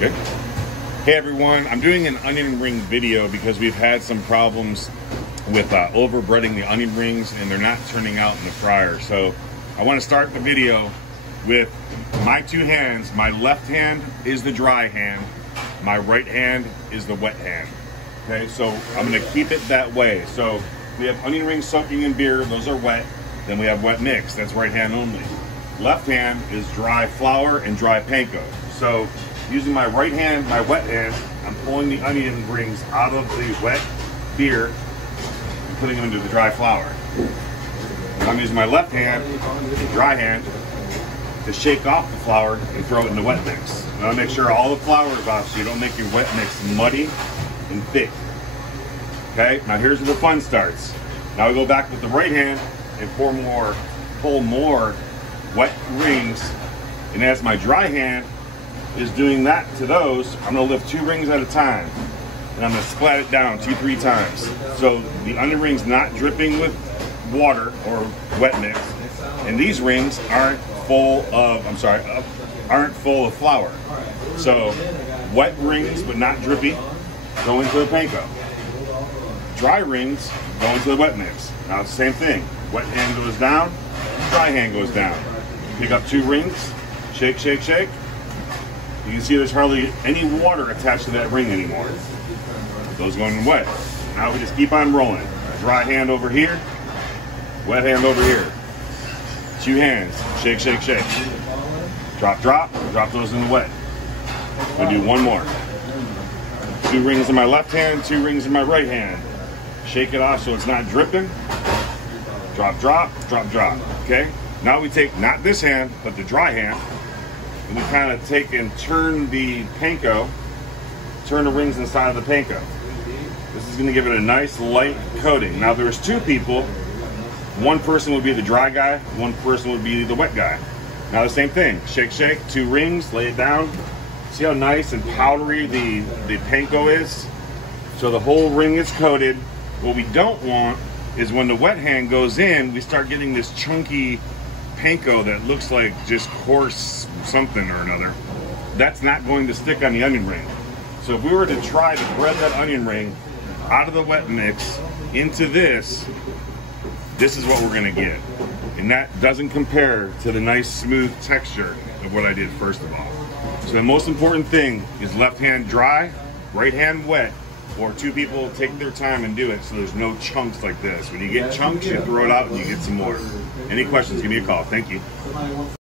Good. Hey everyone, I'm doing an onion ring video because we've had some problems with overbreading the onion rings and they're not turning out in the fryer. So I want to start the video with my two hands. My left hand is the dry hand. My right hand is the wet hand. Okay, so I'm going to keep it that way. So we have onion rings soaking in beer, those are wet. Then we have wet mix, that's right hand only. Left hand is dry flour and dry panko. So using my right hand, my wet hand, I'm pulling the onion rings out of the wet beer and putting them into the dry flour. And I'm using my left hand, dry hand, to shake off the flour and throw it in the wet mix. Now make sure all the flour is off so you don't make your wet mix muddy and thick. Okay, now here's where the fun starts. Now we go back with the right hand and pull more wet rings, and as my dry hand is doing that to those, I'm going to lift 2 rings at a time, and I'm going to splat it down 2-3 times. So the onion ring's not dripping with water or wet mix, and these rings aren't full of, aren't full of flour. So wet rings but not drippy go into the panko. Dry rings go into the wet mix. Now it's the same thing. Wet hand goes down, dry hand goes down. Pick up 2 rings, shake, shake, shake. You can see there's hardly any water attached to that ring anymore. Those going in wet. Now we just keep on rolling. Dry hand over here, wet hand over here. 2 hands, shake, shake, shake. Drop, drop, drop those in the wet. We'll do one more. 2 rings in my left hand, 2 rings in my right hand. Shake it off so it's not dripping. Drop, drop, drop, drop, okay? Now we take, not this hand, but the dry hand, and we kind of take and turn the panko, turn the rings inside of the panko. This is gonna give it a nice light coating. Now there's 2 people. One person would be the dry guy, one person would be the wet guy. Now the same thing, shake, shake, 2 rings, lay it down. See how nice and powdery the panko is? So the whole ring is coated. What we don't want is when the wet hand goes in, we start getting this chunky panko that looks like just coarse something or another. That's not going to stick on the onion ring. So if we were to try to bread that onion ring out of the wet mix into this is what we're gonna get. And that doesn't compare to the nice smooth texture of what I did first of all. So the most important thing is left hand dry, right hand wet, or 2 people take their time and do it so there's no chunks like this. When you get chunks, you throw it out and you get some more. Any questions, give me a call. Thank you.